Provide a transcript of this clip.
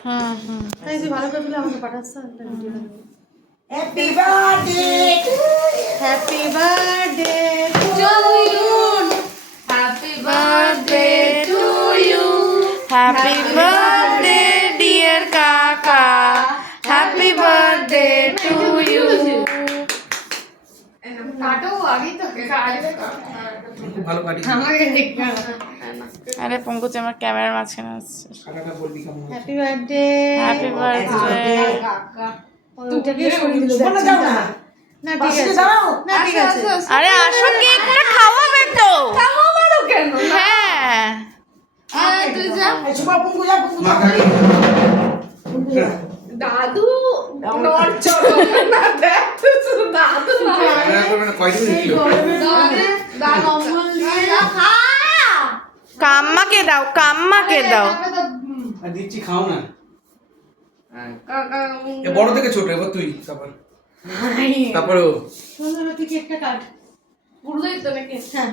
হুম হুম তাই তুই ভালো করে তুলে আমাকে পাঠাচ্ছ একটা ভিডিও বানিয়ে। Happy birthday happy birthday to you happy birthday to you happy birthday dear কাকা হ্যাপি বার্থডে টু ইউ কাটো আগে তো খুব ভালো কাটি আমাকে দেখবে আরে পঙ্কজ আমার ক্যামেরার মাঝখানে আসছে কাটাটা বলবি কেমন হ্যাপি বার্থডে হ্যাপি বার্থডে ওটাকে সরিয়ে দিল বলে যাও না না ঠিক আছে দাঁড়াও না ঠিক আছে আরে আসো কেকটা খাওয়াবে তো কেন হ্যাঁ তুই যা সুপা পুঙ্গু যা পুঙ্গু যা দাদু নড়চড় না দেখ তুই শুধু দাদু না দাদু অম্বল দিয়ে খা কাম্মাকে দাও কাম্মাকে দাও আর দিচ্ছি খাও না এ বড় থেকে ছোট এবার তুই তারপরে ও সুন্দর তুই কেকটা কাট পুরোই তো নাকি হ্যাঁ